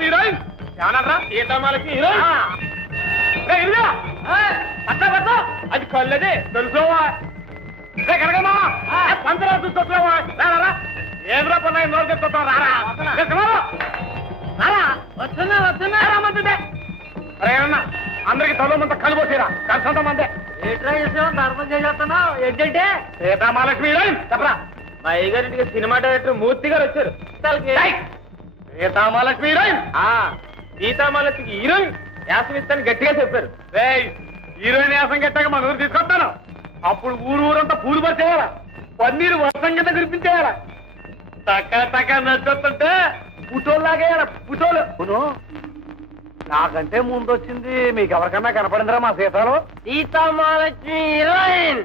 Seethamalakshmi heroine ఏమన్నారా? Seethamalakshmi heroine అది కళ్ళది తెలుసుకోవా? కనకమ్మా పంతరా చూసుకోవా? రారా ఏమరా పన్నా నోరు చెప్తావు రారా వస్తున్నా వస్తున్నా రామంటుందే. అరే ఏమన్నా అందరికి తొలమంతా కలిపోతీరా కలిసంత మందే ధర్మం చేస్తున్నావు ఏంటంటే సీతామాలక్ష్మి హీరోయిన్ చెప్పరా? మా అయ్యగారింటికి సినిమా డైరెక్టర్ మూర్తి గారు వచ్చారు. సీతామాలక్ష్మి హీరోయిన్ సీతామాలక్ష్మికి హీరోయిన్ యాసం ఇస్తాను గట్టిగా చెప్పారు. హీరోయిన్ యాసం గట్టాక మన ఊరు తీసుకొస్తాను. అప్పుడు ఊరంతా పూలు పరిచేయాలా, పన్నీరు వర్షం కింద కురిపించేయాలా, టక్క టక్క నచ్చుతుంటే పుటోల్లాగేయాల పుటోలు. నాకంటే ముందు వచ్చింది మీకు ఎవరికన్నా కనపడిందిరా మా సీతాలో? సీతామాలక్ష్మి హీరోయిన్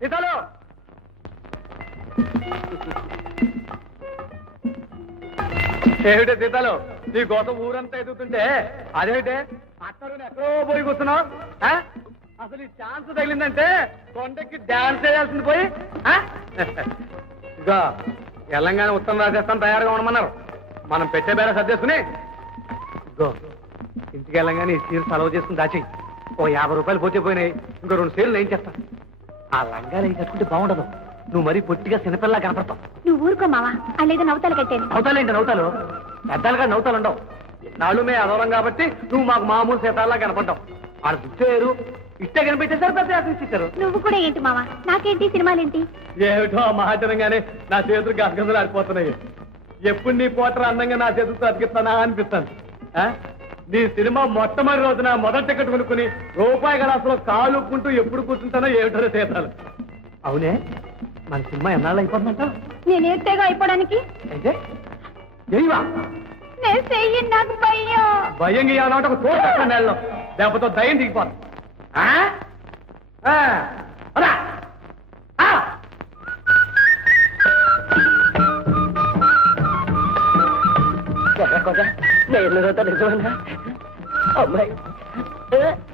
సీతాలు ఏమిటే సీతాలు నీ కోసం ఊరంతా ఎదుగుతుంటే అదేమిటే అక్కడ ఎక్కడో పోయి కూర్చున్నావు? అసలు ఈ ఛాన్స్ తగిలిందంటే కొండకి డాన్స్ చేయాల్సింది పోయి ఇక తెలంగాణ ఉత్తరం రాజస్థాన్ తయారుగా ఉండమన్నారు. మనం పెట్టే బేర సర్దేసుకుని ఇగో ఇంటికి వెళ్ళంగానే ఈ చీర సెలవు చేసుకుని దాచి ఓ 50 రూపాయలు పోతే పోయినాయి. ఇంకో 2 చీరలు ఏం చేస్తా? ఆ లంగాలు ఏం కట్టుకుంటే బాగుండదు. నువ్వు మరీ పొట్టిగా చిన్నపిల్లలా కనపడతావు. నువ్వు ఊరుకో మావా, అలాగే నవ్వుతాలు కట్టాను. నవ్వుతాలేంటి నవ్వుతాలు? పెద్దలుగా నవ్వుతాలు ఉండవు. నాలుమే అదోరం కాబట్టి నువ్వు మాకు మామూలు సీతాల్లా కనపడ్డావు. వాళ్ళు చూసేరు ఇట్టే కనిపించేసారు, పెద్ద ఇచ్చారు. నువ్వు కూడా ఏంటి మావా? నాకేంటి సినిమాలేంటి? ఏమిటో మహాజనంగానే నా చేతులు గసగసలు ఆడిపోతున్నాయి. ఎప్పుడు నీ పోటర్ అందంగా నా చేతులతో అతికిస్తానా అనిపిస్తాను. నీ సినిమా మొట్టమొదటి రోజున మొదటి టికెట్ కొనుక్కుని రూపాయి గలాసులో కాలు ఉప్పుకుంటూ ఎప్పుడు కూర్చుంటానో ఏమిటో సీతాలు. అవునే మన సినిమా ఎన్నాళ్ళు అయిపోతుందంట? నేనేటేగా అయిపోవడానికి అయితే చెయ్యవా? నేను చెయ్యి, నాకు భయం. భయం గీయాలంటే ఒక తోట నెలలో లేకపోతే దయ్యం దిగిపోతుంది. అమ్మాయి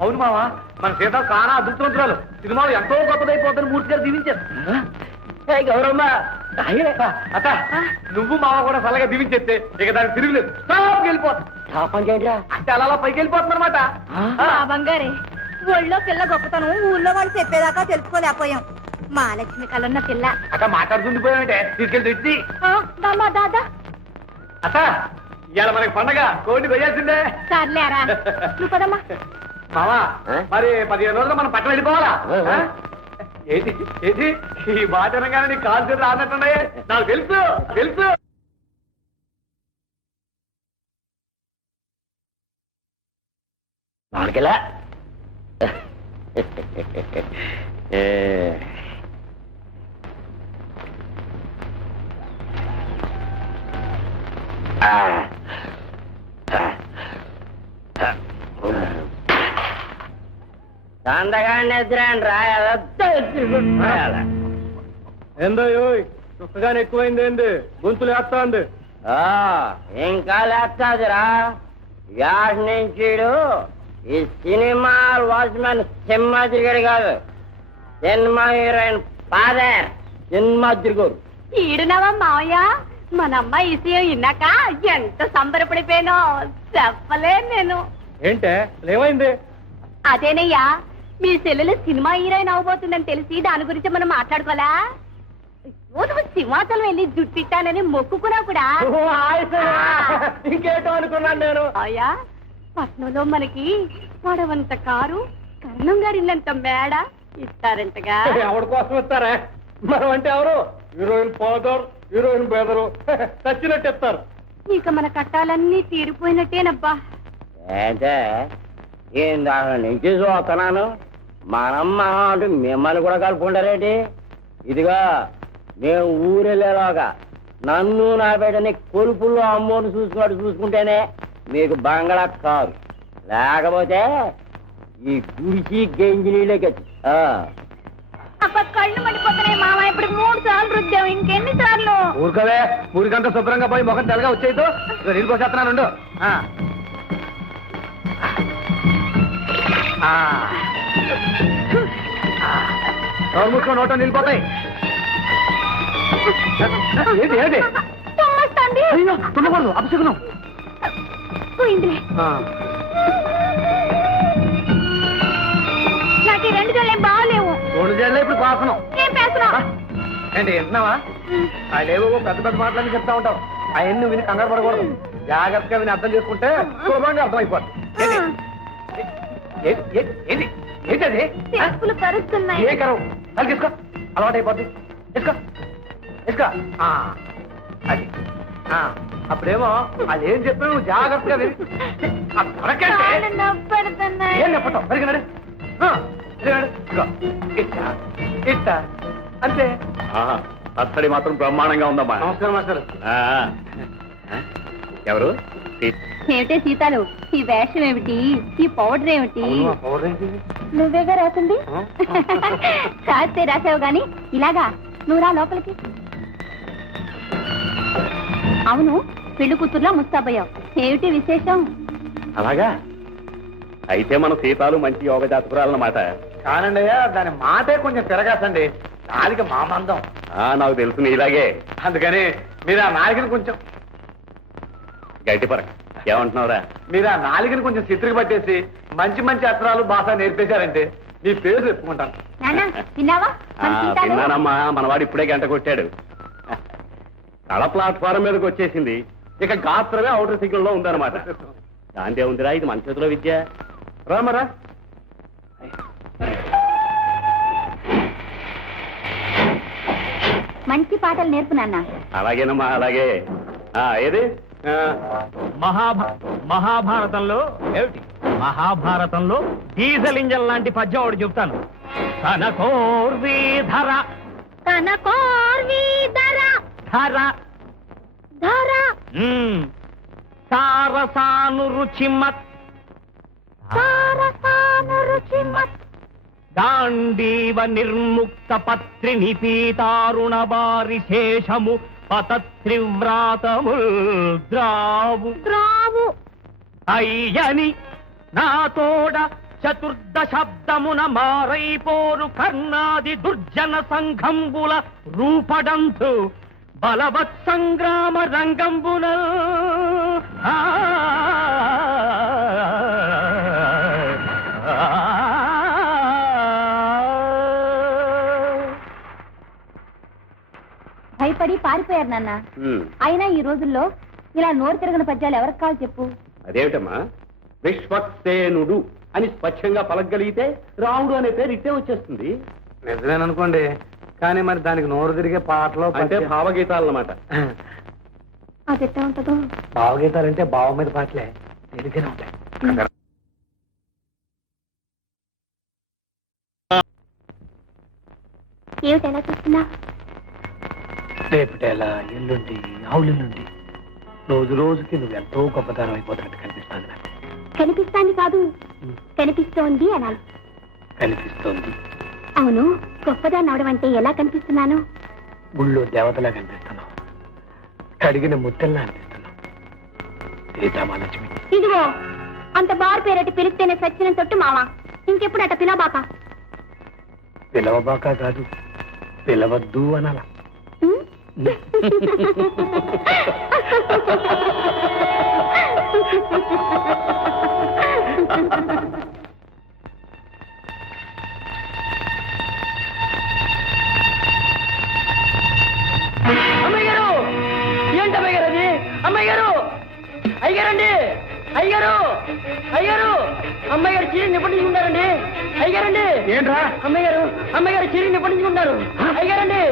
అవును మావా, మన సీత చాలా అదృష్టవంతురాలు. సినిమాలు ఎంతో గొప్పదైపోతుంది మూర్తి గారు దీవించారు. గౌరమ్మ అత్త నువ్వు మావ కూడా సలగా దీవించేస్తే ఇక దానికి తిరుగులేదు. వెళ్ళిపోతుంది అంటే అలా పైకి వెళ్ళిపోతుంది అనమాట. బంగారే ఒళ్ళో పిల్ల గొప్పతనం ఊళ్ళో వాళ్ళు చెప్పేదాకా తెలుసుకోలేకపోయాం. మా లక్ష్మి కలన్న పిల్ల అక్క మాట్లాడుతుంది పోయామంటే తీసుకెళ్ళి తెచ్చి దాదా అత్త ఇవాళ మనకి పండగ కోడిని కొయ్యాల్సిందే. సర్లేరా నువ్వు పదమ్మా. మావా మరి 15 రోజులు మనం పట్టణం వెళ్ళిపోవాలా? ఏంటి ఏంటి ఈ మాట అనగానే నీకు కాల్ చేతులు రానట్టున్నాయే. నాకు తెలుసు తెలుసు. నాలుగెలా చందగానే ఎదురండి ఏందో చుక్కగానే ఎక్కువైంది ఏంది? గొంతులు వేస్తా ఉంది. ఇంకా లేస్తాదిరా. వ్యాస్ నుంచి ఈ సినిమా వాచ్మెన్ సింహాద్రిగారు కాదు, సినిమా హీరోయిన్ ఫాదర్ సింహాద్రిగారు. ఈడునవా మావయ్య? మన అమ్మాయి విషయం విన్నాక ఎంత సంబరపడిపోయానో చెప్పలే నేను. ఏంటే ఏమైంది? అదేనయ్యా, మీ చెల్లెలు సినిమా హీరోయిన్ అవబోతుందని తెలిసి దాని గురించి మనం మాట్లాడుకోవాలా? నువ్వు సింహాచలం వెళ్ళి జుట్టిట్టానని మొక్కుకున్నావు కూడా. ఇంకేటో అనుకున్నాను నేను. అయ్యా పట్నంలో మనకి పడవంత కారు, కర్ణం గారినంత మేడ ఇస్తారంటగా. ఎవరి కోసం ఇస్తారా? మనం అంటే ఎవరు? హీరోయిన్ ఫాదర్, హీరోయిన్ బ్రదరు చచ్చినట్టు ఇస్తారు. ఇక మన కట్టాలన్నీ తీరిపోయినట్టేనబ్బా. అంటే ఇందాక నుంచి చూస్తున్నాను, మనమ్మ అంటూ మిమ్మల్ని కూడా కలుపుకుంటారేంటి? ఇదిగా మేము ఊరెళ్ళేలాగా నన్ను నా బిడ్డని కొలుపుల్లో అమ్మోని చూసుకుంటేనే మీకు బంగళా కారు, లేకపోతే ఈ గుడిచి గెంజి నీళ్ళే గచ్చి. కళ్ళు మండిపోతున్నాయి మామ. ఇప్పుడు 3 సార్లు రుద్దాం, ఇంకెన్ని సార్లు? ఊరికవే, ఊరికంతా శుభ్రంగా పోయి ముఖం తెల్లగా వచ్చేదో నీళ్ళు పోసేస్తున్నాను. మూసుకొని నోట నిలిపోతాయి. ఏంటి ఏంటి అయ్యో తుమ్మకూడదు, అపశకునం. పోయిందిలే. నాకు ఈ 2 జడలేం బాగాలేవు. 2 జడలే ఇప్పుడు పాసనం. ఏం పేసనం? ఏంటి వింటున్నావా? ఆయన ఏవో పెద్ద పెద్ద మాటలని చెప్తా ఉంటావు. అవన్నీ విని కంగారు పడకూడదు. జాగ్రత్తగా విని అర్థం చేసుకుంటే సులభంగా అర్థమైపోతుంది. ఏంటి ఏంటది? చెప్పులు కరుస్తున్నాయి. ఏ కరవు అది తీసుకో, అలవాటు అయిపోద్ది. తీసుకో తీసుకో. అది అప్పుడేమో అదేం చెప్పి నువ్వు జాగ్రత్తగా విని ఏం చెప్పటం పరిగినాడు. ఇట్టా అంతే. అత్తడి మాత్రం బ్రహ్మాండంగా ఉందమ్మా. నమస్కారం మాస్టర్. ఎవరు? ఏమిటే సీతాలు, ఈ వేషం ఏమిటి, ఈ పౌడర్ ఏమిటి? నువ్వేగా రాసింది. కాస్తే రాసావు గాని ఇలాగా నువ్వు రా లోపలికి. అవును, పెళ్లి కూతుర్లా ముస్తాబయ్యావు, ఏమిటి విశేషం? అలాగా అయితే మన సీతాలు మంచి యోగ జాతకురాలన్నమాట. కానండి, దాని మాటే కొంచెం తిరగాసండి. నాలుక మా మందం. నాకు తెలుసు ఇలాగే. అందుకని మీరు ఆ నాలుకని కొంచెం గట్టిపర. ఏమంటున్నావురా? మీరు ఆ నాలుకని కొంచెం చిత్రికి పట్టేసి మంచి మంచి అక్షరాలు భాష నేర్పేశారంటే మీ పేరు చెప్పుకుంటాను. విన్నావా? విన్నానమ్మా, మనవాడు ఇప్పుడే గంట కొట్టాడు. కళ ప్లాట్ఫారం మీదకి వచ్చేసింది. ఇక గాత్రమే అవుటర్ సిగ్నల్ లో ఉందన్నమాట. దాంతే ఉందిరా, ఇది మన చేతిలో విద్య. రామరా మంచి పాటలు నేర్పు నాన్న. అలాగేనమ్మా, అలాగే. ఏది మహాభారతంలో ఏమిటి? మహాభారతంలో డీజిల్ ఇంజన్ లాంటి పద్యం ఒకటి చెప్తాను. తన కోర్వీధర తన కోర్వీధర ధర ధర సారసాను రుచిమత్ సారసాను రుచిమత్ గాంధీవ నిర్ముక్త పత్రి నిపీతారుణ వారి శేషము పతత్రివ్రాతము ద్రావు ద్రావు అయ్యని నా తోడ చతుర్దశబ్దమున మారైపోరు కర్ణాది దుర్జన సంఘంబుల రూపడంతు బలవత్ సంగ్రామ రంగంబున భయపడి పారిపోయారు నాన్న. అయినా ఈ రోజుల్లో ఇలా నోరు తిరగని పద్యాలు ఎవరికి కావాలి చెప్పు? అదేమిటమ్మా, విశ్వక్సేనుడు అని స్వచ్ఛంగా పలకగలిగితే రాముడు అనే పేరు ఇట్టే వచ్చేస్తుంది. నిజమేననుకోండి, కానీ మరి దానికి నోరు తిరిగే పాటలో అంటే భావగీతాలు అన్నమాట. అది ఎట్లా ఉంటుందో? భావగీతాలంటే భావం మీద పాటలే తేలికనే ఉంటాయి. ఏమిటి ఎలా చూస్తున్నా? రేపటేలా ఎల్లుండి ఆవులెల్లుండి రోజు రోజుకి నువ్వు ఎంతో గొప్పతనం అయిపోతున్నట్టు కనిపిస్తాను నాకు. కనిపిస్తాంది కాదు, కనిపిస్తోంది అనాలి. కనిపిస్తోంది. అవును, గొప్పదాన్ని అవడం అంటే ఎలా కనిపిస్తున్నాను? గుళ్ళో దేవతలా కనిపిస్తున్నావు, కడిగిన ముత్తల్లా అనిపిస్తున్నావు. సీతామహాలక్ష్మి. ఇదిగో, అంత బారు పేరటి పిలిస్తేనే సచ్చిన తొట్టు మావా. ఇంకెప్పుడు అట పిలవబాక. పిలవబాక కాదు, పిలవద్దు అనాలా. అమ్మయ్యారు, ఏంటి అమ్మయ్యారు అది? అమ్మయ్యారు, అయ్యారండి, అయ్యారు, అయ్యారు, అమ్మయ్యారు చీరని నిప్పటించుకుంటారండి. అయ్యారండి. ఏంట్రా? అమ్మయ్యారు, అమ్మయ్యారు చీరని నిప్పటించుకుంటారు. అయ్యారండి.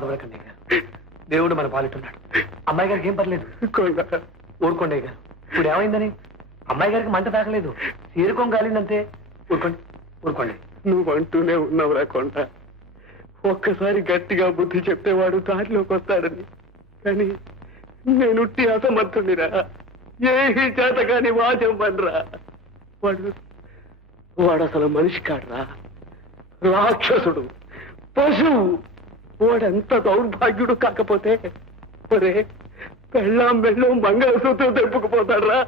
బాధపడకండి గారు, దేవుడు మన పాలిట్టున్నాడు. అమ్మాయి గారికి ఏం పర్లేదు. ఊరుకోండి గారు. ఇప్పుడు ఏమైందని? అమ్మాయి గారికి మంట తాకలేదు, తీరుకోం కాలిందంతే. ఊరుకోండి ఊరుకోండి. నువ్వు అంటూనే ఉన్నావురా కొండ. ఒక్కసారి గట్టిగా బుద్ధి చెప్పేవాడు దారిలోకి వస్తాడని. కానీ నేను అసమర్థుడిరా. ఏమీ చేత కాని వాచెవ్వనరా. వాడు అసలు మనిషి కాడరా, రాక్షసుడు, పశువు. వాడెంత దౌర్భాగ్యుడు కాకపోతే ఒరే పెళ్ళాం బెళ్ళం మంగళసూత్రం తెప్పుకుపోతాడ్రా.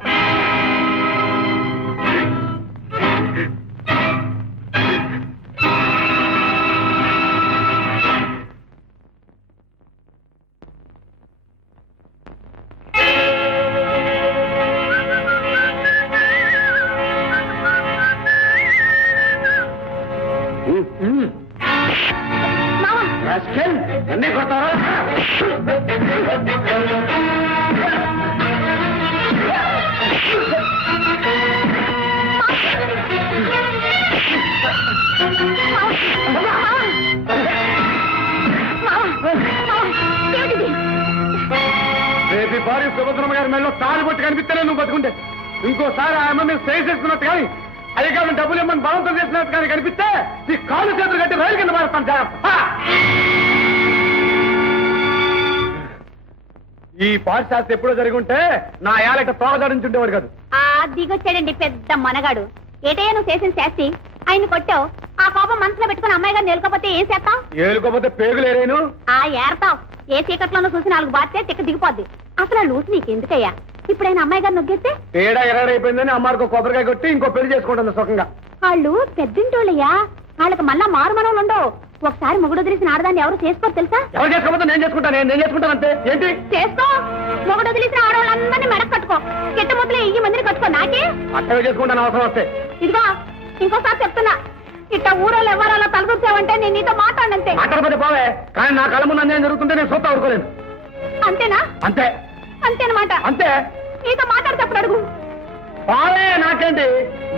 ఎన్నే కొడతారా? రేపు భార్య సుభద్రమ్మ గారి మెడలో తాళి పట్టి కనిపిస్తేనే నువ్వు బతుకుంటే, ఇంకోసారి ఆ అమ్మ మీద స్టేజ్ చేసుకున్నట్టు కానీ అది కాదు డబ్బులు ఇమ్మని బలవంతం చేసినట్టు కానీ కనిపిస్తే ఈ కాలు చేతులు కట్టి రైలు కింద మారుతాను. జాగ్రత్త. ఈ పాఠశాస్త్రం ఎప్పుడో జరిగి ఉంటే నా ఏలట తోగదాడించుండేవాడు కాదు. దిగొచ్చాడండి పెద్ద మనగాడు. ఏటయ్యా నువ్వు చేసిన శాస్తి? ఆయన కొట్టావు, ఆ కోపం మనసులో పెట్టుకుని అమ్మాయి గారిని ఏలుకోపోతే ఏం చేస్తావు? ఏలుకోపోతే పేగులేరేను. ఏరతావు. ఏ చీకట్లోనూ చూసి 4 బాధ్యత తిక్క దిగిపోద్ది. అసలు ఆ లూసు నీకెందుకయ్యా? ఇప్పుడైనా అమ్మాయి గారు నొగ్గేస్తే ఏడా ఎరాడైపోయిందని అమ్మారికి కొబ్బరికాయ కొట్టి ఇంకో పెళ్లి చేసుకుంటుంది సుఖంగా. వాళ్ళు పెద్దింటోళ్ళయ్యా, వాళ్ళకి మళ్ళా మారు మనవులు ఉండవు. ఒకసారి మొగుడు వదిలేసిన ఆడదాన్ని ఎవరు చేసుకోరు తెలుసా? ఎవరు చేసుకోకపోతే నేను చేసుకుంటాను. నేను చేసుకుంటాను అంతే. ఏంటి చేసుకో? మొగుడు వదిలేసిన ఆడవాళ్ళందరినీ మెడకు కట్టుకో, కిట్ట ముద్దులు 1000 మందిని కట్టుకో. నాకే అట్టవే చేసుకుంటాను అవసరం వస్తే. ఇదిగో ఇంకోసారి చెప్తున్నా, ఇట్ట ఊరోళ్ళు ఎవరో తలదూర్చావంటే నేను నీతో మాట్లాడంతే. మాట్లాడకపోతే పోవే, కానీ నా కళ్ళ ముందు అన్యాయం జరుగుతుంటే నేను చూస్తా ఊరుకోలేను. అంతేనా? అంతే అంతేనమాట. అంతే. నీతో మాట్లాడేటప్పుడు అడుగు. పోవే, నాకేంటి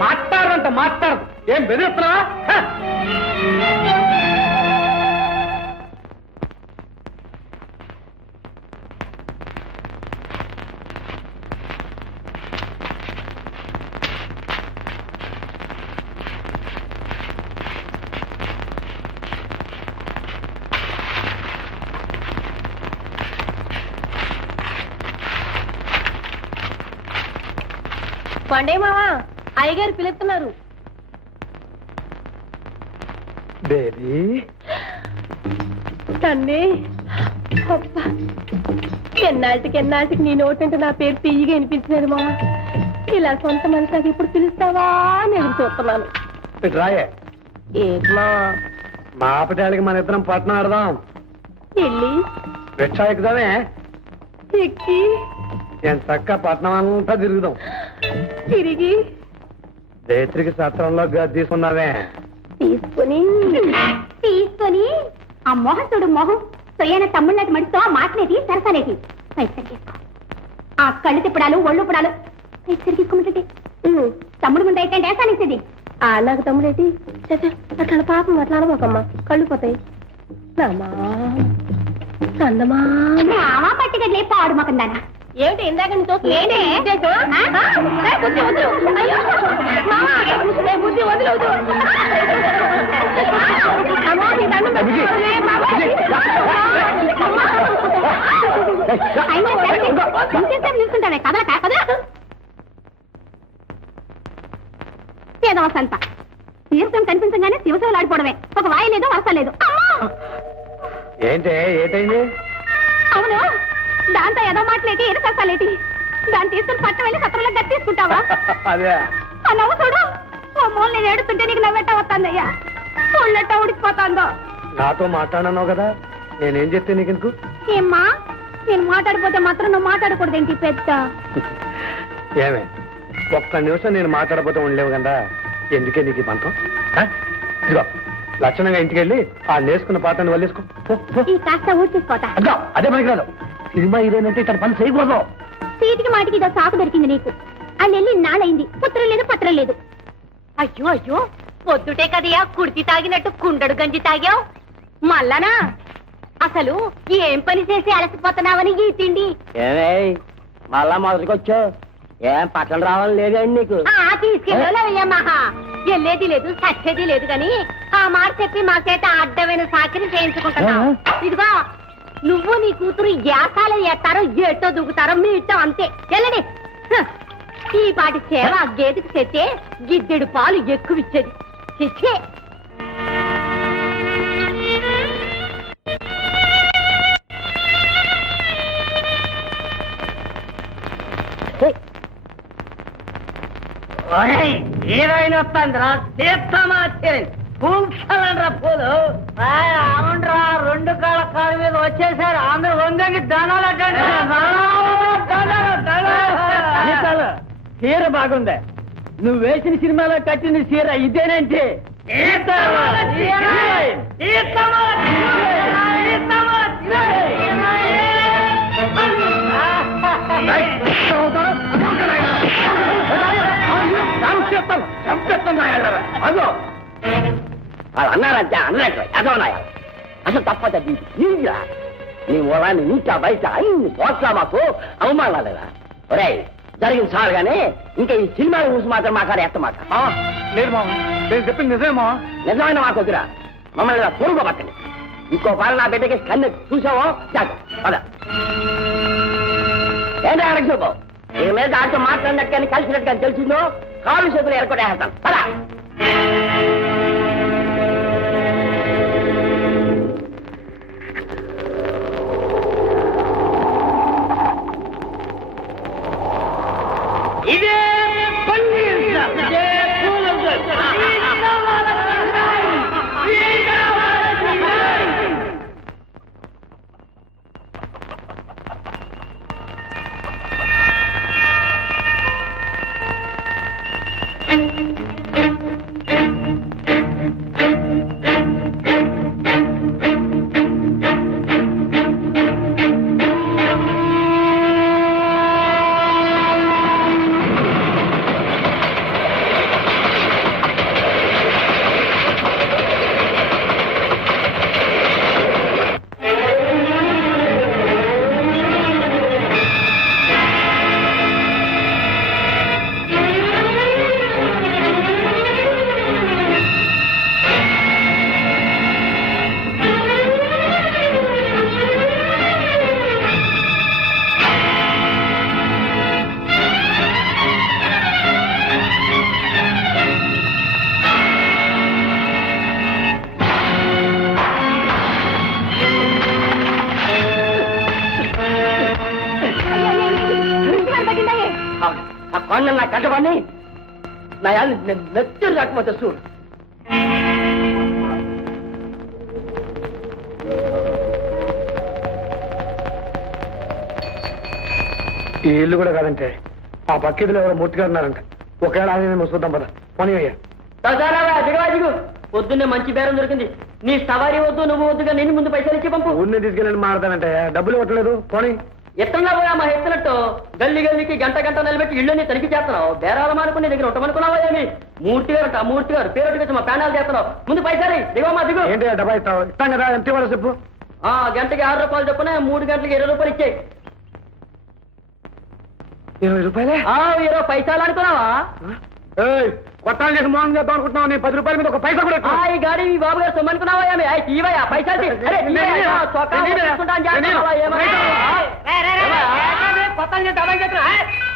మాట్లాడరంట. మాట్లాడదు. ఏం బెదిరిస్తున్నావా? పండే మావా, అయ్యగారు పిలుస్తున్నారు. బేబీ తన్నే ఎన్నాటికి నీ నోటంటే నా పేరు తీయగా వినిపించినది మావా. ఇలా సొంత మనిషికి ఇప్పుడు పిలుస్తావా అని ఎదురు చూస్తున్నాను. రాయే ఏమా మా ఆపటాలకి మన ఇద్దరం పట్నం ఆడదాం. వెళ్ళి రిక్షా ఎక్కుదామే, ఎక్కి నేను చక్క పట్నం అంతా తిరుగుదాం. తిరిగి రేత్రికి సత్రంలో గది తీసుకున్నావే, తీసుకొని ఆ మొహసుడు మొహం సొయ్యన తమ్ముళ్ళకి మడితో మాటలేటి సరసలేటి ఆ కళ్ళు తిప్పడాలు ఒళ్ళు పుడాలు తీసుకోమంటే తమ్ముడు ముందు అయితే వేసానిచ్చేది. నాకు తమ్ముడేటి అట్లా పాపం అట్లా అనమాకమ్మా, కళ్ళు పోతాయి. మామా పట్టిగడ్లే పాడు మొకందానా. ఏమిటి ఇందాక బుద్ధి వదిలవుతూ నిల్చుంటానే కదల కాకదా ఏదో సంత తీర్థం కనిపించగానే శివశివలు ఆడిపోవడమే. ఒక వాయి లేదు, వరస లేదు. ఏంటే ఏటైంది? అవును, దాంతో ఏదో మాటలేటి ఏదో కష్టాలేటి. దాన్ని తీసుకుని పట్టం వెళ్ళి సత్రంలో గట్టి తీసుకుంటావా? అదే ఆ నవ్వు చూడు. ఓ మూల నేను ఏడుతుంటే నీకు నవ్వెట్ట వస్తుందయ్యా, చూళ్ళెట్ట ఉడికిపోతాందో. నాతో మాట్లాడన్నావు కదా, నేనేం చెప్తే నీకు ఎందుకు? ఏమ్మా, నేను మాట్లాడిపోతే మాత్రం నువ్వు మాట్లాడకూడదేంటి పెద్ద? ఏమే, ఒక్క నిమిషం నేను మాట్లాడబోతే ఉండలేవు కదా, ఎందుకే నీకు ఈ పంతం? ఇదిగో లక్షణంగా ఇంటికి వెళ్ళి ఆ నేసుకున్న పాత్రను వల్లేసుకో. ఈ కాస్త ఊరి తీసుకోతా. అదే పనికి రాదు. సినిమా ఇదేనంటే ఇతర పని చేయకూడదు. సీటికి మాటికి ఇదో సాకు దొరికింది నీకు. అని వెళ్ళి నాలైంది, పుత్రం లేదు పత్రం లేదు. అయ్యో అయ్యో, పొద్దుటే కదయా కుడితి తాగినట్టు కుండడు గంజి తాగావు. మళ్ళానా అసలు ఏం పని చేసి అలసిపోతున్నావని ఈ తిండి ఏమే మళ్ళా మొదటికొచ్చావు ఏం పట్టణ రావాలని లేదండి నీకు తీసుకెళ్ళామహా వెళ్ళేది లేదు సచ్చేది లేదు గాని ఆ మాట చెప్పి మా చేత అడ్డమైన సాకిని చేయించుకుంటున్నావు. ఇదిగో నువ్వు నీ కూతురు గ్యాసాలు ఎత్తారో ఏటో దూకుతారో మీ ఇష్టం అంతే. వెళ్ళండి. ఈ పాటి సేవ గేదెకి తెచ్చే గిద్దెడు పాలు ఎక్కువ ఇచ్చేది. చిచ్చే హీరోయిన్ వస్తాందిరా తీర్థమా పూసలండ్రా పూలు అవునరా 2 కాళ్ళ కాళ్ళ మీద వచ్చేసారు అందరూ వందకి ధనాలు చీర బాగుంది నువ్వు వేసిన సినిమాలో కట్టిన చీర ఇదేనంటే అదో అన్నారంటే అన్నట్టు అదోనాయా అసలు తప్పదు నీరా నీ ఓలాన్ని నీకా బయట అన్ని పోట్లా మాకు అవమానాలేదా ఒరే జరిగింది సార్ గానీ ఇంకా ఈ సినిమాల గురించి మాత్రం మాట్లాడే ఎత్తమాట లేదు మామ నేను చెప్పింది నిజమే మామ. నిజమైన మాట వద్దురా మమ్మల్ని ఇలా పొరుగు పట్టండి ఇంకో పాలు నా బిడ్డకి కన్ను చూసావో పద ఏంటో అడగ చూపు ఈ మీద దాంట్లో మాట్లాడినట్టు కానీ కలిసినట్టు కానీ తెలిసిందో కాలు చేతులు ఎరకొట్టేస్తాను పద ఇదే కొండ నా కట్టబడి నా నెత్తురు రాకపోతే చూడు ఈ ఇల్లు కూడా కాదంటే ఆ పక్కిదిలో ఎవరో మూర్తిగా ఉన్నారంట. ఒకవేళ ఆయన చూద్దాం పద పని అయ్యా దిగవాదిగు పొద్దున్నే మంచి బేరం దొరికింది నీ సవారీ వద్దు నువ్వు వద్దుగా నేను ముందు పైసలు ఇచ్చి పంపు ఊరిని తీసుకెళ్ళండి మాడతానంటే డబ్బులు కొట్టలేదు పోనీ ఎత్తన్నా పోయా మా ఎత్తునట్టు గల్లి గల్లికి గంట గంట నిలబెట్టి ఇళ్ళని తనిఖీ చేస్తున్నావు బేరాల మానుకుని దగ్గర ఉంటామనుకున్నావా ఏమి మూర్తి గారు మూర్తి గారు పేరు మా ప్యానాలు చేస్తున్నావు ముందు పైసలు దిగవమ్మా దిగు ఏంటి డబ్బా ఇస్తావు ఇస్తాం కదా ఎంత ఇవ్వాలి చెప్పు గంటకి 6 రూపాయలు చొప్పున 3 గంటలకి 20 రూపాయలు ఇచ్చాయి 20 రూపాయలే 20 పైసలు అనుకున్నావా కొట్టాలు చేసి మోహన్ చేద్దాం అనుకుంటున్నావు నేను 10 రూపాయల మీద ఒక పైసా కూడా ఎక్కువ. ఈ గాడి మీ బాబు గారు సొమ్మనుకున్నావా ఏమి ఇవయా పైసలు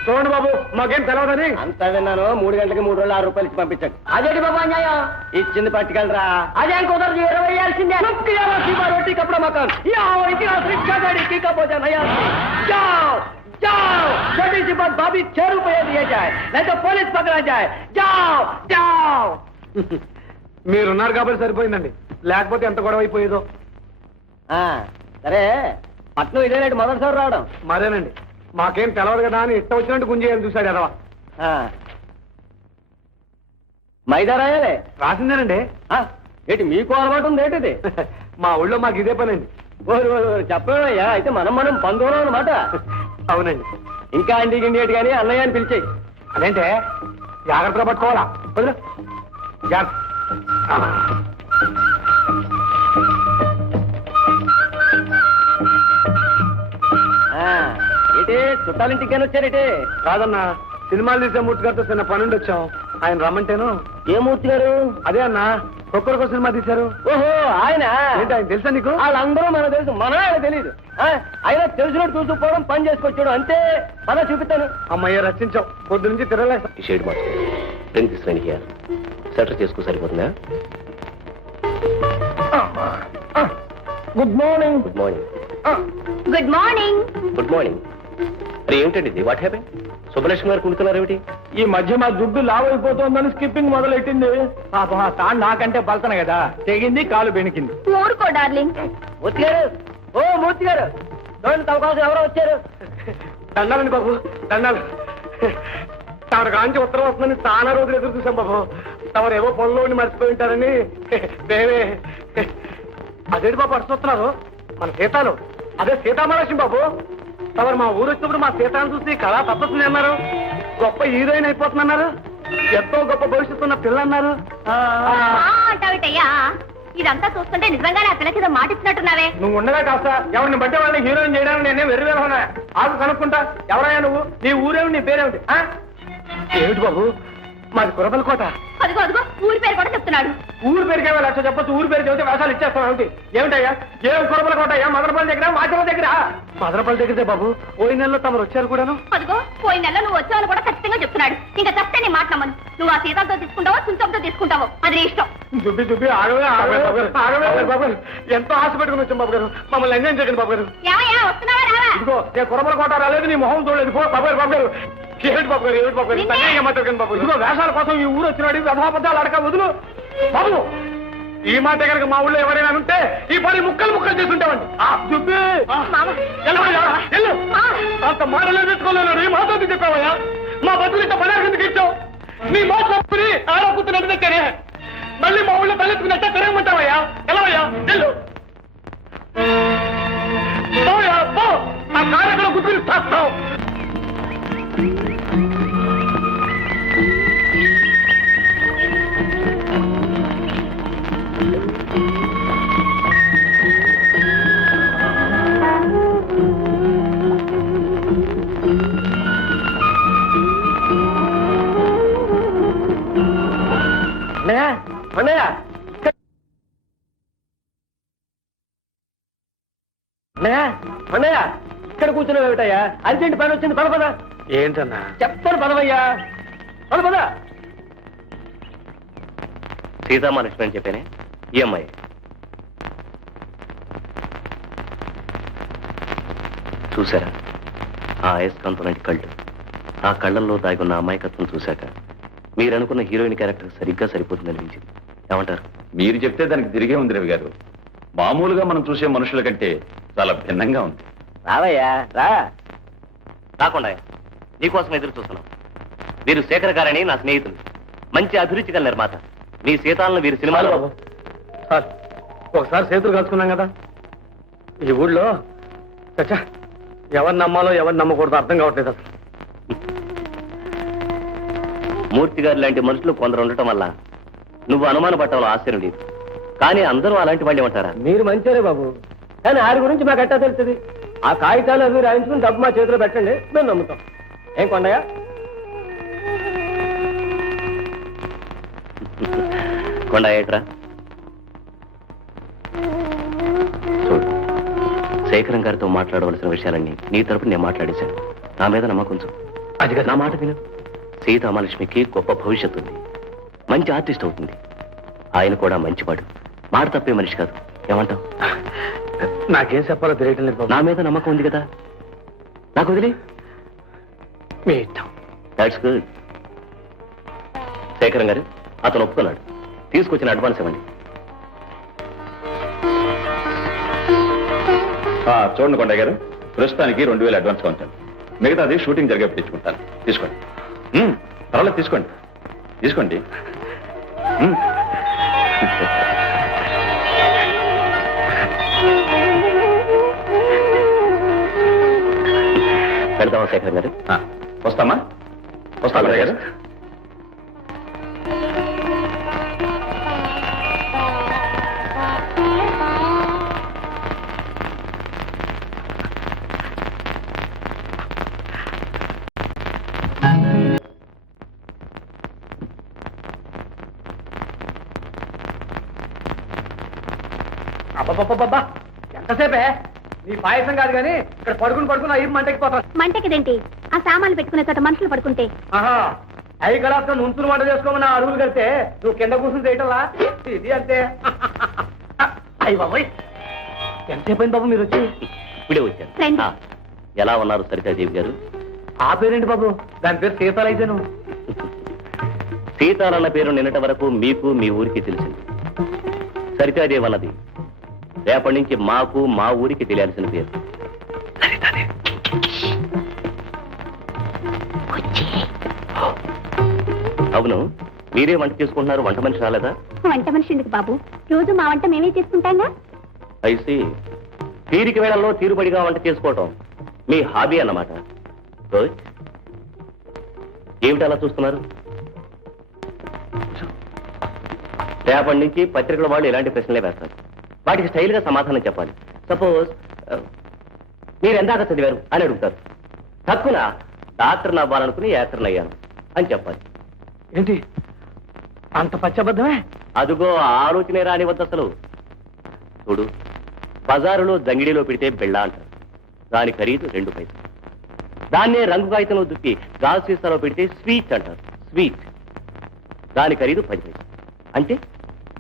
చూడండి బాబు మాకేం తెలవదని అంతా విన్నాను 3 గంటలకి 3 రోజులు 6 రూపాయలు ఇచ్చి పంపించండి అదేంటి బాబు అన్యాయం ఇచ్చింది పట్టుకెళ్ళరా అదేం కుదరదు 20 వేయాల్సిందే रोटी कपड़ा मकान जाओ जाओ छोटी सी बात भाभी 6 रुपये दिए जाए नहीं तो पुलिस पकड़ा जाए जाओ जाओ మీరున్నారు కాబట్టి సరిపోయిందండి లేకపోతే ఎంత గొడవ అయిపోయేదో సరే పట్నం ఇదేనండి మొదటిసారి రావడం మరేనండి మాకేం తెలవదు కదా అని ఇష్టం వచ్చినట్టు గుంజేయాలని చూశాడు ఎదవా మైదా రాయాలే రాసిందేనండి ఏంటి మీకు అలవాటు ఉంది ఏంటిది మా ఊళ్ళో మాకు ఇదే పనండి చెప్పయ్యా అయితే మనం బంధువులం అనమాట అవునండి ఇంకా అండి గిండి కానీ అన్నయ్య అని పిలిచేయి అదేంటే జాగ్రత్తగా పట్టుకోవాలా వదిలే జాగ్రత్త ఏంటి చుట్టాలింటికైనా వచ్చారేటే? కాదన్నా, సినిమాలు తీసే మూర్తి గారితో చిన్న పనుండి వచ్చాం. ఆయన రమ్మంటేను. ఏ మూర్తి గారు? అదే అన్నా, ఒక్కొక్క సినిమా తీశారు. ఓహో ఆయన. ఏంటి ఆయన తెలుసా నీకు? వాళ్ళందరూ మనకు తెలుసు, మన ఆయన తెలియదు. అయినా తెలిసినట్టు చూసుకోవడం, పని చేసుకొచ్చాడు అంతే. పద చూపిస్తాను. అమ్మయ్య రచించావు, పొద్దు నుంచి తిరగలేస్తాం. ఈ షేడ్ మార్చుకో. పెన్ తీసుకుని హియర్ సెటర్ చేసుకో, సరిపోతుందా? Good morning. Good morning. Good morning. Good morning. అరే ఏమిటండి ఇది? What happen? సుబ్బలక్ష్మి గారు కుడుతున్నారు ఏమిటి? ఈ మధ్య మా దుడ్డు లావైపోతుందని స్కిప్పింగ్ మొదలెట్టింది. పాపం ఆ తాను నాకంటే పలతన కదా, తెగింది, కాలు బెనికింది. ఊరుకో డార్లింగ్. మూర్తి గారు, ఓ మూర్తి గారు, చూడండి తమ కోసం ఎవరో వచ్చారు. దండాలండి బాబు, దండాలు. తమరు కాంచి ఉత్తరం వస్తుందని చాలా రోజులు ఎదురు చూసాం బాబు. తమరు ఏవో పనులు ఉండి మర్చిపోయి ఉంటారని మేమే. అదేంటి బాబు అడుస్తున్నారు? మన సీతాలు, అదే సీతామహాలక్ష్మి బాబు. తమరు మా ఊరు వచ్చినప్పుడు మా సీతాను చూసి కళా తప్పస్తుంది అన్నారు. గొప్ప హీరోయిన్ అయిపోతుందన్నారు. ఎంతో గొప్ప భవిష్యత్తు ఉన్న పిల్ల అన్నారు. అంటావిటయ్యా, ఇదంతా చూస్తుంటే నిజంగా నా పిల్లకి ఏదో మాట ఇచ్చినట్టున్నావే. నువ్వు ఉండగా కాస్త ఎవరిని బట్టే వాళ్ళని హీరోయిన్ చేయడానికి నేనే వెర్రివేలా ఆకు కనుక్కుంటా. ఎవరయ్యా నువ్వు? నీ ఊరేమిటి, నీ పేరేమిటి? ఏమిటి బాబు, మాది కురబలకోట. అదిగో అదిగో ఊరి పేరు కూడా చెప్తున్నాడు. ఊరు పేరుకే లక్ష చెప్పొచ్చు, ఊరి పేరు చెబితే వేషాలు ఇచ్చేస్తాం ఏమిటి? ఏమిటయ్యా? ఏం కురబలకోట అయ్యా? మదనపల్లి దగ్గర, మాచల దగ్గర? మదనపల్లి దగ్గరే బాబు. పోయిన నెలలో తమరు వచ్చారు కూడాను. అదిగో పోయిన నెలలో నువ్వు వచ్చావని కూడా ఖచ్చితంగా చెప్తున్నాడు. ఇంకా చెప్తే నీ మాట నమ్మను. నువ్వు ఆ సీతాలతో తీసుకుంటావో చుంచంతో తీసుకుంటావో అది నీ ఇష్టం. దుబ్బి దుబ్బి ఆగవే ఆగవే బాబు గారు. ఎంతో ఆశ పెట్టుకుని వచ్చాం బాబు గారు. మమ్మల్ని ఎంజాయ్ చేయకండి బాబు గారు. ఏమయ్యా వస్తున్నావా రావా? ఇదిగో నేను కురబలకోట రాలేదు, నీ మొహం చూడలేదు. పో బాబు గారు, బాబు గారు. ఏమిటి బాబు గారు, ఏమిటి బాబు గారు? తగ్గ మాట్లాడకండి బాబు. ఇదిగో వేషాల కోసం ఈ ఊరు వచ్చినాడు, వ్యధాపద్దాలు అడక వదులు బాబు. ఈ మాట కనుక మా ఊళ్ళో ఎవరైనా ఉంటే ఈ పని ముక్కలు ముక్కలు చేస్తుంటామండి. అంత మాటలు పెట్టుకోలేడు. ఈ మాట చెప్పావయ్యా? మా బతులు ఇంత పని ఎందుకు ఇచ్చావు? నీ మాట తప్పుని ఆరోపుతున్నట్టు తెచ్చే మళ్ళీ మా ఊళ్ళో తలెత్తుకున్నట్టే తిరగమంటావయ్యా? ఎలావయ్యా? వెళ్ళు పో. ఆ కార్యక్రమం గుర్తులు చేస్తావు. అన్నయ్య ఇక్కడ కూర్చున్నావు ఏమిటయ్యా? అర్జెంట్ పని వచ్చింది, పద పద. ఏంటన్నా? చెప్తాను పదవయ్యా, పద పద. సీతామహాలక్ష్మి అని చెప్పానే, ఈ అమ్మాయి. చూసారా ఆ అయస్కాంతం లాంటి కళ్ళు? ఆ కళ్ళల్లో దాగున్న అమాయకత్వం చూశాక మీరనుకున్న హీరోయిన్ క్యారెక్టర్ సరిగ్గా సరిపోతుంది అనిపించింది. ఏమంటారు? మీరు చెప్తే దానికి తిరిగే ఉంది రవి గారు. మామూలుగా మనం చూసే మనుషుల కంటే చాలా భిన్నంగా ఉంది. రావయ్యా రా. రాకుండా నీకోసం ఎదురు చూస్తున్నాం. వీరు శేఖర్ గారని నా స్నేహితులు, మంచి అభిరుచి గల నిర్మాత. మీ సీతాలను వీరు సినిమాలో. బాబు సార్, ఒకసారి చేతులు కలుసుకున్నాం కదా. ఈ ఊళ్ళో చచ్చా ఎవరిని నమ్మాలో ఎవరిని నమ్మకూడదు అర్థం కావట్లేదు అసలు. మూర్తి గారు లాంటి మనుషులు కొందరు ఉండటం వల్ల నువ్వు అనుమాన పట్టడంలో ఆశ్చర్యం లేదు. కానీ అందరూ అలాంటి వాళ్ళు ఏమంటారా? మీరు మంచిరే బాబు, కానీ ఆరి గురించి మాకు ఎట్టా తెలుస్తుంది? ఆ కాగితాలు అవి రాయించుకుని డబ్బు మా చేతిలో పెట్టండి, మేము నమ్ముతాం. ఏం కొండయ్య? కొండ ఏట్రా చూడు, శేఖరం గారితో మాట్లాడవలసిన విషయాలన్నీ నీ తరపున నేను మాట్లాడేశాను. నా మీద నమ్మకం ఉంచు. అది నా మాట విను. సీతామహాలక్ష్మికి గొప్ప భవిష్యత్తు ఉంది, మంచి ఆర్టిస్ట్ అవుతుంది. ఆయన కూడా మంచివాడు, మాట తప్పే మనిషి కాదు. ఏమంటావు? నాకేం చెప్పాలో తెలియటం లేదు బాబు. నా మీద నమ్మకం ఉంది కదా, నాకు వదిలే. మీ ఇష్టం. That's good. శేఖరం గారు, అతను ఒప్పుకున్నాడు. తీసుకొచ్చిన అడ్వాన్స్ ఇవ్వండి. చూడండి కొండయ్య గారు, ప్రస్తుతానికి 2000 అడ్వాన్స్ ఉంటాను. మిగతాది షూటింగ్ జరిగేప్పుడు తెచ్చుకుంటాను. తీసుకోండి. పర్వాలేదు, తీసుకోండి తీసుకోండి. వెళ్దామా శేఖరం గారు? వస్తామా? వస్తా కొండయ్య గారు. అబ్బబ్బబ్బబ్బా ఎంతసేపే నీ పాయసం కాదు కానీ ఇక్కడ పడుకుని అయ్యి మంటెక్కిపోతాను. మంటకిదేంటి? ఆ సామాన్లు పెట్టుకునే చోట మనుషులు పడుకుంటే. ఆహా అవి కలాపుతో నుంచుని వంట చేసుకోమని అడుగులు కడితే నువ్వు కింద కూర్చుని చేయటంలా ఇది అంతే. అయ్యి బాబాయ్ ఎంతసేపు అయింది బాబు మీరు వచ్చి? ఇప్పుడే వచ్చాను. రండి. ఎలా ఉన్నారు సరితాదేవి గారు? ఆ పేరేంటి బాబు? దాని పేరు సీతాలు అయితేను. సీతాలన్న పేరు నిన్నటి వరకు మీకు మీ ఊరికి తెలిసింది. సరితాదేవి అన్నది రేపటి నుంచి మాకు మా ఊరికి తెలియాల్సిన పేరు. అవును, మీరే వంట చేసుకుంటున్నారు, వంట మనిషి రాలేదా? వంట మనిషి ఎందుకు బాబు? రోజు మా వంట మేమే చేసుకుంటాంగా. అయితే తీరిక వేళల్లో తీరుబడిగా వంట చేసుకోవటం మీ హాబీ అన్నమాట. గుడ్. ఏమిటి అలా చూస్తున్నారు? రేపటి నుంచి పత్రికల వాళ్ళు ఇలాంటి ప్రశ్నలే వేస్తారు. వాటికి స్టైల్గా సమాధానం చెప్పాలి. సపోజ్ మీరు ఎందాక చదివారు అని అడుగుతారు. తక్కువ డాక్టర్ని అవ్వాలనుకుని యాక్టర్ని అయ్యాను అని చెప్పాలి. ఏంటి అంత పచ్చబద్ధమే? అదుగో ఆలోచనే రాని వద్ద అసలు. చూడు, బజారులో జంగిడిలో పెడితే బెళ్ళ అంటారు, దాని ఖరీదు 2 పైసలు. దాన్నే రంగు కాగితంలో దుక్కి గాజు సీసాలో పెడితే స్వీట్ అంటారు, స్వీట్, దాని ఖరీదు 10 పైసలు. అంటే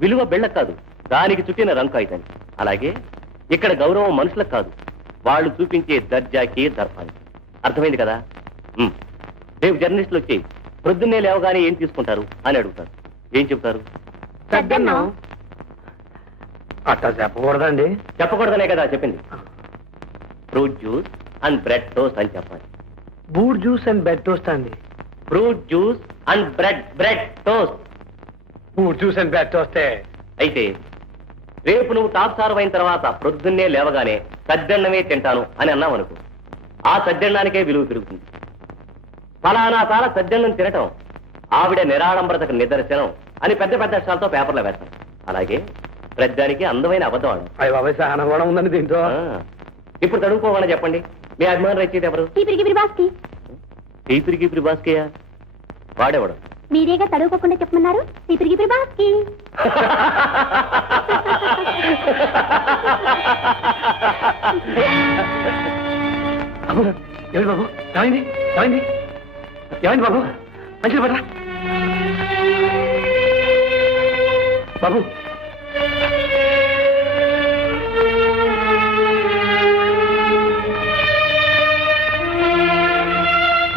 విలువ బెళ్ళకు కాదు, దానికి చుట్టిన రంగు కాగితానికి. అలాగే ఇక్కడ గౌరవం మనుషులకు కాదు, వాళ్ళు చూపించే దర్జాకి దర్పానికి. అర్థమైంది కదా? రేపు జర్నలిస్టులు వచ్చి ప్రొద్దున్నే లేవగానే ఏం తీసుకుంటారు అని అడుగుతారు. ఏం చెప్తారు? పెద్దన్నం. అట్టా చెప్పకూడదండి. చెప్పకూడదనే కదా చెప్పింది. Fruit juice and bread toast అని చెప్పాలి. Boot juice and bed toast అండి. Fruit juice and bread toast. Boot juice and bed టోస్టే. అయితే రేపు నువ్వు టాప్ సార్ అయిన తర్వాత ప్రొద్దున్నే లేవగానే సద్దన్నమే తింటాను అని అన్నావు అనుకో, ఆ సద్దన్నానికే విలువ పెరుగుతుంది. ఫలానా తాల సద్దన్నం తినటం ఆవిడ నిరాడంబరతకు నిదర్శనం అని పెద్ద పెద్ద అక్షరాలతో పేపర్లో వేస్తాం. అలాగే ప్రజ్ఞానికి అందమైన అబద్ధం ఆడు. అయ్య బాబాయ్ సహనం కూడా ఉందండి దీంతో. ఇప్పుడు తడుపుకోవాలని చెప్పండి, మీ అభిమానం రచయిత ఎవరు? ఈపిరికి బాస్కేయా? వాడేవాడు? మీరేగా తడువుకోకుండా చెప్పమన్నారు. ఇప్పటికి బాస్కి. ఏమిటి బాబు? ఏమైంది? ఏమైంది? ఏమైంది బాబు? మంచిది పడరా బాబు.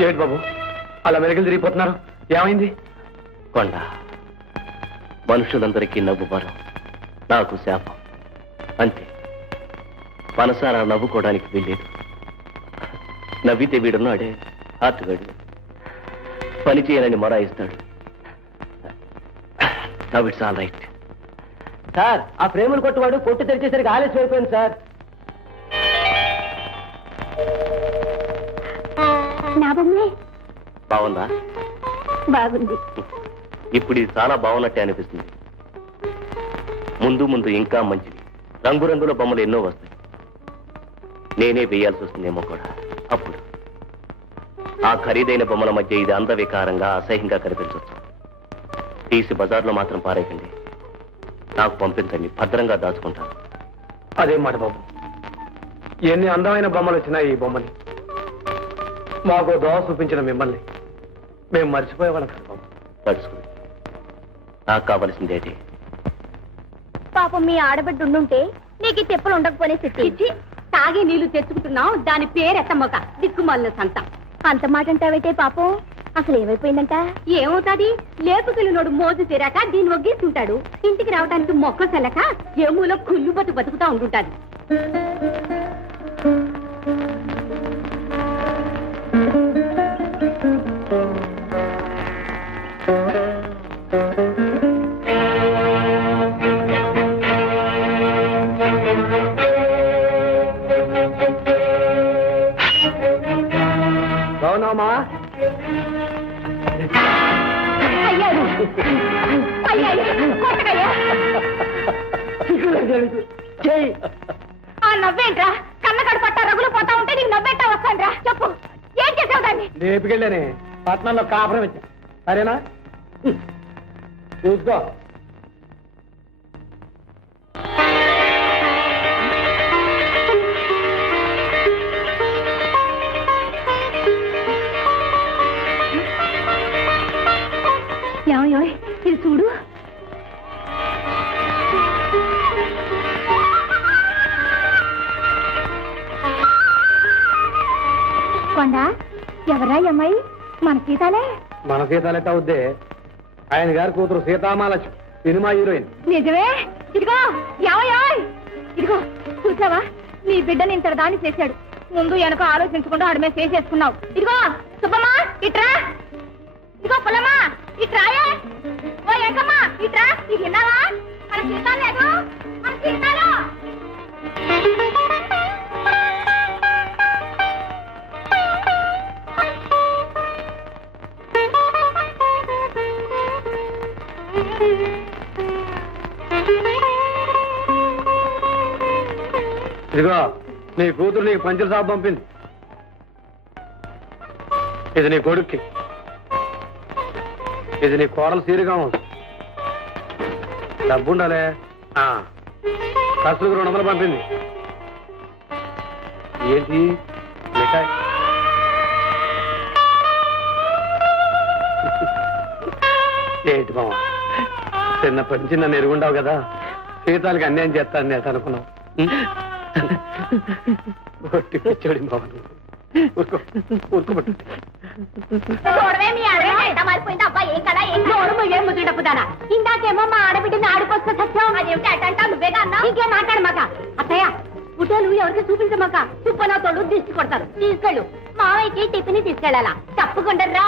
ఏమిటి బాబు అలా మెరుగులు తిరిగిపోతున్నారు? ఏమైంది? కొండ, మనుషులందరికీ నవ్వుబారం, నాకు శాపం. అంతే, మనసారా నవ్వుకోవడానికి వీల్లేదు. నవ్వితే వీడున్నాడే హార్ట్గాడు, పని చేయనని మొరాయిస్తాడు. Now it's all right. Sir, ఆ ప్రేమలు కొట్టువాడు కొట్టు తెరిచేసరికి ఆలస్యం అయిపోయింది సార్. నా బొమ్మే బాగుందా? బాగుంది. ఇప్పుడు ఇది చాలా బాగున్నట్టే అనిపిస్తుంది. ముందు ముందు ఇంకా మంచిది, రంగురంగుల బొమ్మలు ఎన్నో వస్తాయి. నేనే వేయాల్సి వస్తుందేమో కూడా. అప్పుడు ఆ ఖరీదైన బొమ్మల మధ్య ఇది అందవికారంగా అసహ్యంగా కనిపించవచ్చు. తీసి బజార్లో మాత్రం పారేయకండి, నాకు పంపించండి, భద్రంగా దాచుకుంటాను. అదే మాట బాబు. ఎన్ని అందమైన బొమ్మలు వచ్చినాయి ఈ బొమ్మని. మాకు దోవ చూపించిన మిమ్మల్ని మేము మర్చిపోయేవాళ్ళం కదా బాబు. పడుచుకుని నాకు కావలసిందేటి? పాపం మీ ఆడబిడ్డ ఉండుంటే నీకు ఈ తెప్పలు ఉండకపోనే స్థితి. తాగే నీళ్లు తెచ్చుకుంటున్నావు, దాని పేరెత్తమ్మక దిక్కుమాలిన సంత. అంత మాట అంటావైతే పాపం అసలు ఏమైపోయిందంట? ఏమవుతాది? లేపుకెళ్ళినోడు మోజు తీరాక దీన్ని ఒగ్గేస్తుంటాడు. ఇంటికి రావడానికి మొక్క సెల్లక ఏమూలో కుళ్ళు బతుకుతా ఉంటుంటాది. అవునమ్మా, అయ్యాడు ఆ నవ్వేంట్రా? కన్నకడు పట్ట రగులు పోతా ఉంటే నీకు నవ్వేంటా వస్తాండ్రా? చెప్పు, ఏం చేసావు దాన్ని? రేపుకెళ్ళానే పట్నంలో కాపురం వచ్చా. సరేనా? చూసుకో. ఇది చూడు. కొండ ఎవరా అమ్మాయి? మన సీతాలే. మన సీతాలెట్ట అవుద్దే, ఆయన గారి కూతురు సీతామాలక్ష్మి, సినిమా హీరోయిన్. నిజమే. ఇదిగో యావయాయ్, ఇదిగో చూసావా, నీ బిడ్డని ఇంత దాన్ని చేశాడు. ముందు వెనక ఆలోచించకుండా ఆడమే చేసేసుకున్నావు. ఇదిగో సుబ్బమ్మా ఇట్రా, ఇదిగో పుల్లమ్మా ఇట్రాయే, ఓ ఏకమ్మా ఇట్రా. ఇది విన్నావా? మన సీతాలు లేదు, మన సీతాలు. ఇదిగో నీ కూతురు నీకు పంచుల సాబ్ పంపింది. ఇది నీ కొడుక్కి, ఇది నీ కోడలు సీరుగా ఉంది. డబ్బు ఉండాలే. ఖర్చులకు 200 పంపింది. ఏంటి మిఠాయి? ఏంటి బావ, చిన్నప్పటి నుంచి నన్ను ఎరుగుండావు కదా, సీతాలకి అన్యాయం చేస్తాను నేను అనుకున్నావు. ఇందాకేమో మా ఆడబిడ్డని ఆడిపోసుకొని సత్యం, అదేమిటి అటంటా నువ్వేగా అన్నా. ఇంకేం మాట్లాడమాక అత్తయ్య. ఫోటోలు ఎవరికి చూపించమాక, చుప్పనా తోడు దిష్టి కొడతారు. తీసుకెళ్ళు, మావయ్యకి టిఫిన్ తీసుకెళ్ళాలా. తప్పకుండా రా.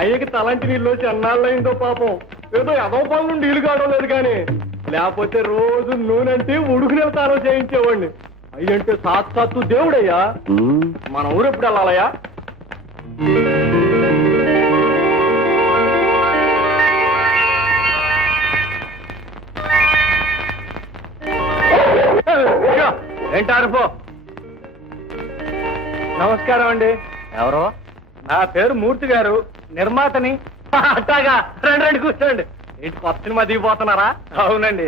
అయ్యకి తలంటి నీళ్ళు వచ్చి అన్నాళ్ళయిందో పాపం. ఏదో ఎదో పనులు నీళ్లు కావడం లేదు కానీ, లేకపోతే రోజు నూనెంటే ఉడుకునే తారో చేయించేవాడిని. అయ్యంటే సాక్షాత్తు దేవుడయ్యా. మన ఊరు ఎప్పుడు వెళ్ళాలయ్యా? ఏంటారు పో. నమస్కారం అండి. ఎవరు? నా పేరు మూర్తి గారు, నిర్మాతని. అట్టాగా రండి రండి కూర్చోండి. ఏంటి కొత్త సినిమా దిగిపోతున్నారా? అవునండి,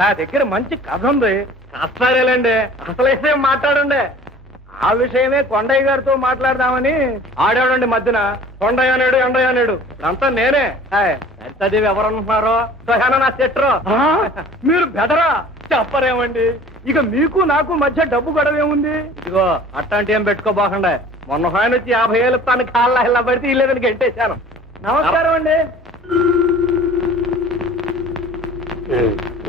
నా దగ్గర మంచి కథ ఉంది. కష్టాలేలండి, అసలు విషయం మాట్లాడండి. ఆ విషయమే కొండయ్య గారితో మాట్లాడదామని. ఆడాడండి మధ్యన కొండయ్య అనేడు ఎండయ్య అనేడు. అంతా నేనే. సరితాదేవి ఎవరనుకుంటున్నారో నా చెట్రో. మీరు బెదరా చెప్పరేమండి. ఇక మీకు నాకు మధ్య డబ్బు గొడవేముంది? ఇదిగో అట్లాంటి ఏం పెట్టుకోబోకండి. మొన్న ఆయన వచ్చి 50 ఏళ్ళు తన కాళ్ళ ఇలా పడితే ఇల్లేదని గెంటేశాను. నమస్కారం అండి.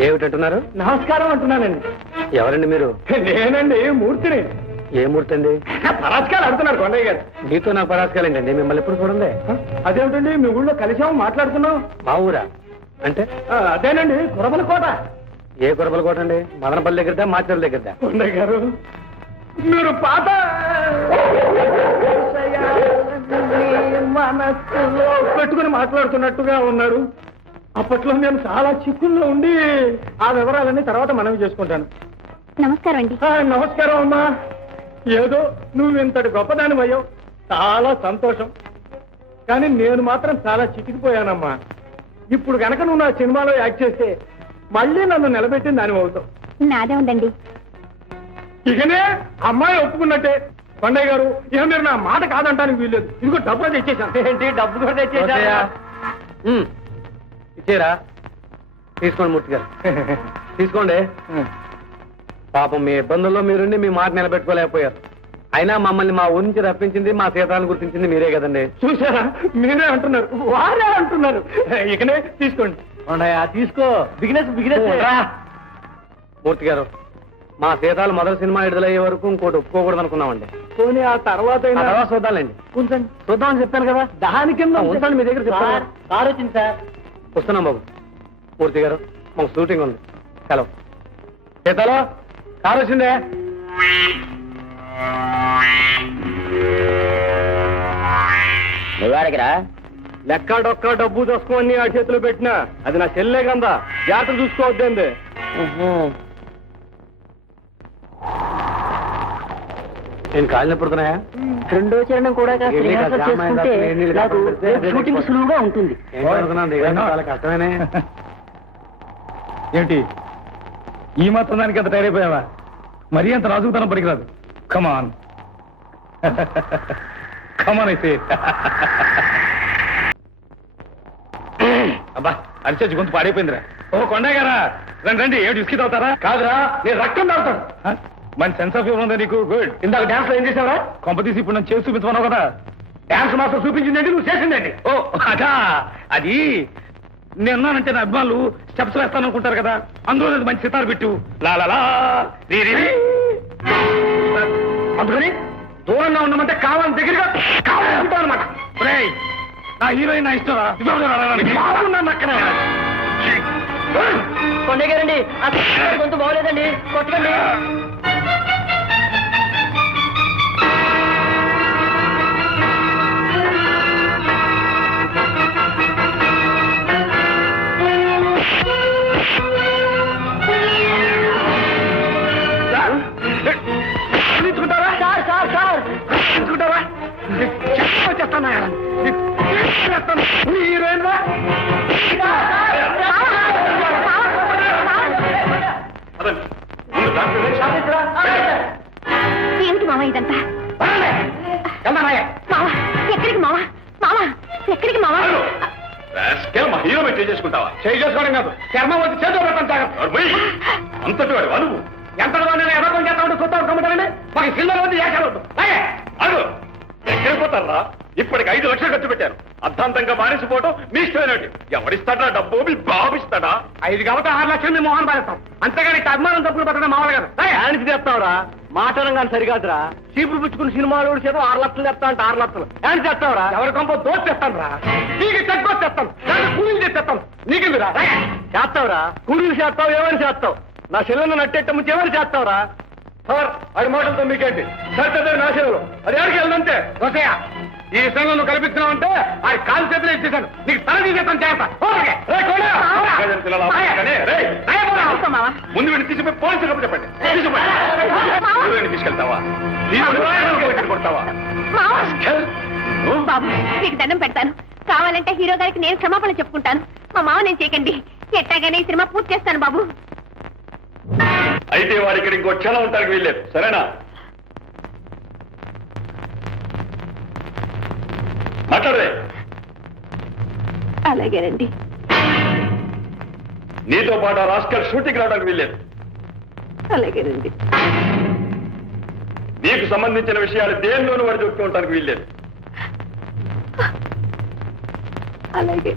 ఏమిటంటున్నారు? నమస్కారం అంటున్నానండి. ఎవరండి మీరు? నేనండి, మూర్తిని. ఏ మూర్తి అండి? పరాస్కాలు అడుగుతున్నారు కొండయ్య గారు. మీతో నాకు పరాస్కాలు ఏంటండి? మిమ్మల్ని ఎప్పుడు చూడండి. అదేమిటండి, మీ ఊళ్ళో కలిసాము, మాట్లాడుకున్నాం. మా ఊరా అంటే? అదేనండి, కురబలకోట. ఏ కురబలకోట అండి? మదనపల్లి దగ్గరదా, మాచర్ల దగ్గరదా? కొండయ్య గారు, మీరు పాత మనస్సులో పెట్టుకుని మాట్లాడుతున్నట్టుగా ఉన్నారు. అప్పట్లో నేను చాలా చిక్కుల్లో ఉండి ఆ వివరాలన్నీ తర్వాత మనవి చేసుకుంటాను. నమస్కారం అండి. నమస్కారం అమ్మా. ఏదో నువ్వు ఇంతటి గొప్పదానివయ్యావు, చాలా సంతోషం. కానీ నేను మాత్రం చాలా చిక్కిపోయానమ్మా. ఇప్పుడు కనుక నువ్వు నా సినిమాలో యాక్ట్ చేస్తే మళ్ళీ నన్ను నిలబెట్టిన దాని అవుతావు. నాదే ఉందండి. ఇకనే అమ్మాయి ఒప్పుకున్నట్టే. కొండయ్య గారు, ఇక మీరు నా మాట కాదంటానికి వీల్లేదు. ఇదిగో డబ్బు తెచ్చేసాను. ఏంటి డబ్బు కూడా తెచ్చేసా? ఇచ్చేరా? తీసుకోండి మూర్తి గారు, తీసుకోండి. పాపం మీ ఇబ్బందుల్లో మీరుండి మీ మాట నిలబెట్టుకోలేకపోయారు. అయినా మమ్మల్ని మా ఊరి నుంచి రప్పించింది, మా సీతాలను గుర్తించింది మీరే కదండి. చూసారా, మీరే అంటున్నారు, వారే అంటున్నారు. ఇకనే తీసుకోండి. తీసుకో. బిగినెస్ మూర్తి గారు, మా సీతాలు మొదటి సినిమా విడుదలయ్యే వరకు ఇంకోటి ఒప్పుకోకూడదు అనుకున్నామండి. పోనీ ఆ తర్వాత చూద్దాంలేండి. ఉంచండి, చూద్దామని చెప్పాను కదా. దాని కింద ఉంచండి. మీ దగ్గర చెప్తాను. కారు వచ్చింది సార్. వస్తున్నాం బాబు. మూర్తి గారు, మాకు షూటింగ్ ఉంది, సెలవు. సీతాలో కారు వచ్చిందే. నువ్వాడికిరా? లెక్క డొక్క డబ్బు దోసుకోని ఆ చేతిలో పెట్టినా అది నా చెల్లే కదా, జాగ్రత్త చూసుకోవద్దండి. నేను కాళ్ళు పడుతున్నాయా? రెండో చరణం కూడా షూటింగ్ సులువుగా ఉంటుంది. చాలా కష్టమేనే. ఏమిటి ఈ మాత్రం దానికి అంత టైర్ అయిపోయావా? మరీ అంత రాజుకుతనం పనికిరాదు. కమాన్ కమనైతే అబ్బా అరిచేసి గొంతు పాడైపోయిందిరా. ఓ కొండయ్య గారా, రండి రండి. ఏమిటి విస్కీ తాగుతారా? కాదురా, నేను రక్తం తాగుతాను. మంచి సెన్స్ ఆఫ్ హ్యూమర్ ఉందా నీకు? గుడ్. ఇందాక డాన్స్ లో ఏం చేసావరా? కొంపతీసి ఇప్పుడు నన్ను చేసి చూపించమన్నావు కదా. డాన్స్ మాత్రం చూపించిందండి, నువ్వు చేసిందండి. ఓ అదా, అది నేనున్నానంటే నా అభిమానులు స్టెప్స్ వేస్తాననుకుంటారు కదా, అందులో నేను మంచి సితారు పెట్టు. లాలా అందుకని దూరంగా ఉండమంటే కావాలని దగ్గరగా కావాలనుకుంటాను అనమాట. నా హీరోయిన్ నా ఇష్టం అక్కడ. కొండయ్య గారండి, గొంతు బాగోలేదండి, కొట్టకండి. ఏమిటి మావా ఇదంతా? ఎక్కడికి మావా? మావా ఎక్కడికి మావా? మా హీరో మీరు చేసుకుంటావా? చేసుకోవడం కాదు, చర్మం వచ్చి చేతులు పెట్టండి. అంతటి వాడు నువ్వు ఎంత ఎవరికొని చేస్తామంటే చూస్తాం కమ్ముతారండి. మాకు సినిమాలో ఉంది అడు ఎక్కడికి పోతారా? ఇప్పటికి 5 లక్షలు ఖర్చు పెట్టారు. అర్థాంతంగా మానేసిపోవటం మీ ఇష్టమైనట్టు. ఎవరిస్తాడా డబ్బు? మీ బాబు ఇస్తాడా? 5 కాబట్టి 6 లక్షలు మేము మోహన్ పాలిస్తాం. అంతేగాని అభిమానం తప్పులు పెట్టడం మామూలు కదా. ఆయనకి చెప్తావురా, మాటలం కానీ సరికాదురా. చీపులు పుచ్చుకుని సినిమాలు చేత 6 లక్షలు చెప్తా అంటే 6 లక్షలు ఆయన చెప్తావురా. ఎవరి కొంప దోచి తెస్తాను రా, నీకు తక్కువ తెస్తాను, కూలీలు తెస్తాను. నీకెందుకు రా? చేస్తావురా, కూలీలు చేస్తావు, ఏమని చేస్తావు? నా చెల్లెలను నట్టేట ముందు ఏమని చేస్తావురా? సార్ అది మాటలతో మీకేంటి? సరిగ్గా నా చెల్లెలు అది ఎవరికి వెళ్ళదంటే వసయ ఈ సంఘం నువ్వు కల్పిస్తున్నావంటే అది కాలు చేతులు ఇచ్చేసాను, నీకు తల తీసేస్తాను. ముందు వీడిని తీసుకుపోయి పోలీసు కప్పు చెప్పండి. తీసుకెళ్తావా? కొడతావా? బాబు మీకు దండం పెడతాను, కావాలంటే హీరో గారికి నేను క్షమాపణ చెప్పుకుంటాను. మా మావ నేను చేయకండి, ఎట్టాగానే ఈ సినిమా పూర్తి చేస్తాను బాబు. అయితే వాడు ఇక్కడ ఇంకో క్షణం ఉంటానికి వీల్లేదు, సరేనా? మాట్లాడరే. అలాగేనండి. నీతో పాటు ఆ రాస్కల్ షూటింగ్ రావడానికి వీల్లేదు. అలాగేనండి. నీకు సంబంధించిన విషయాలు దేనిలోనూ వాడు చెప్తూ ఉండడానికి వీల్లేదు. అలాగే.